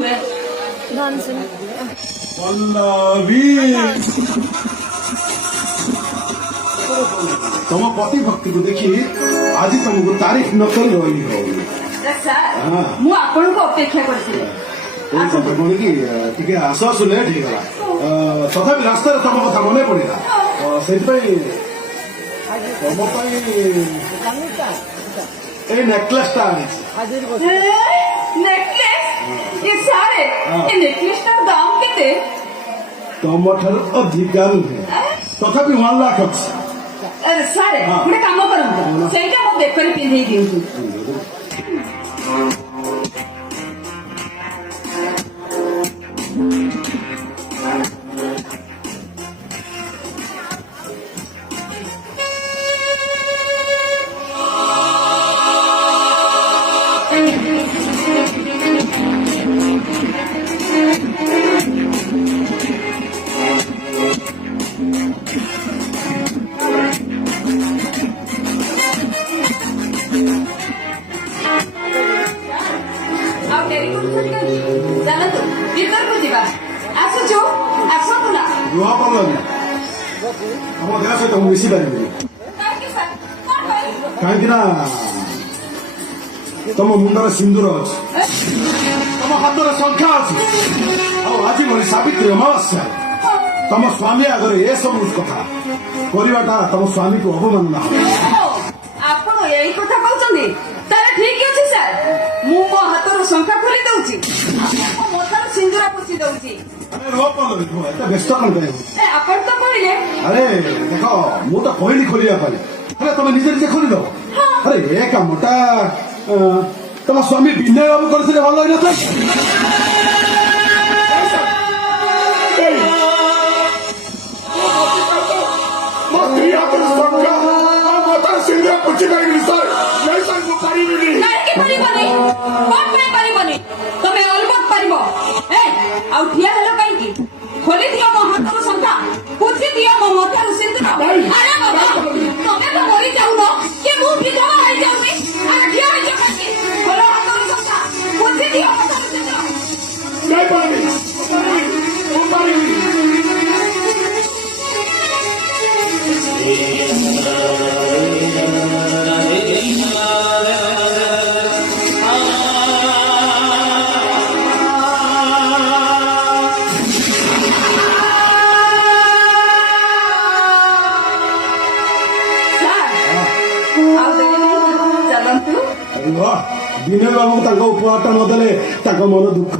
हुए पल्लवी तुम पति भक्ति को देखी आज तुमको तारीफ न कर रही हो मु आपन को अपेक्षा करथिले कौन कि टिके आस आसु लेट ହେଇଗଲା ତଥାପି ରାସ୍ତାରେ ତମ କଥା ମନେ ପଡିଲା ସେଇଥିପାଇଁ ତମ ପାଇଁ ଏଇ ନେକଲେସଟା ଆଣିଛି नेकलेस ये सारे ये नेकलेस का दाम केते ତମଠାରୁ ଅଧିକା ନୁହେଁ ତଥାପି 1 ଲାख ଅଛି अरे सारे गोटे काम करंतु सेटा मो बेकरी पिंधेई दियंतु ଲୁହା ପଡିଲାନି ଆମ ଦେହ ସହିତ ମୁଁ ମିଶି ପାରିବିନି କାହିଁକି ନା ତମ ମୁଣ୍ଡରେ ସିନ୍ଦୁର ଅଛି ତମ ହାତରେ ସଂଖ୍ୟା ଅଛି ଆଉ ଆଜି ଭଳି ସାବିତ୍ରୀ ଅମାବାସ୍ୟା ତମ ସ୍ୱାମୀ ଆଗରେ ଏସବୁ କଥା କରିବାଟା ତମ ସ୍ୱାମୀକୁ ଅବମାନନା ଆପଣ ଏଇ କଥା କହୁଛନ୍ତି ତାହେଲେ ଠିକ ଅଛି ସାର୍ ମୁଁ ମୋ ହାତରୁ ସଂଖ୍ୟା ଖୋଲି ଦଉଛି ମୋ ମଥାରୁ ସିନ୍ଦୁର ପୋଛି ଦଉଛି ଏତେ ବ୍ୟସ୍ତ କଣ ପାଇଁ ଆପଣ ତ କହିଲେ ଆରେ ଦେଖ ମୁଁ ତ କହିଲି ଖୋଲିବା ପାଇଁ ହେଲେ ତମେ ନିଜେ ନିଜେ ଖୋଲିଦବ ଆରେ ଏ କାମଟା ତମ ସ୍ୱାମୀ ବିନୟ ବାବୁ କରିଥିଲେ ଭଲ ହେଇନଥିଲା ତମେ ଅଲବତ ପାରିବ ଆଉ ଠିଆ ହେଲ କାହିଁକି ଖୋଲି ଦିଅ ମୋ ହାତରୁ ସଂଖ୍ୟା ପୋଛି ଦିଅ ମୋ ମଥାରୁ ସିନ୍ଦୁର ଆରେ ବାବା ତମେ ତ ମରି ଯାଉନ କି ମୁଁ ବିଧବା ହେଇଯାଉନି ଆରେ ଠିଆ ହେଇଯାଉ କାହିଁକି ଖୋଲ ହାତରୁ ସଂଖ୍ୟା ପୋଛି ଦିଅ ମଥାରୁ ବିନୟ ବାବୁ ତାଙ୍କ ଉପହାରଟା ନଦେଲେ ତାଙ୍କ ମନ ଦୁଃଖ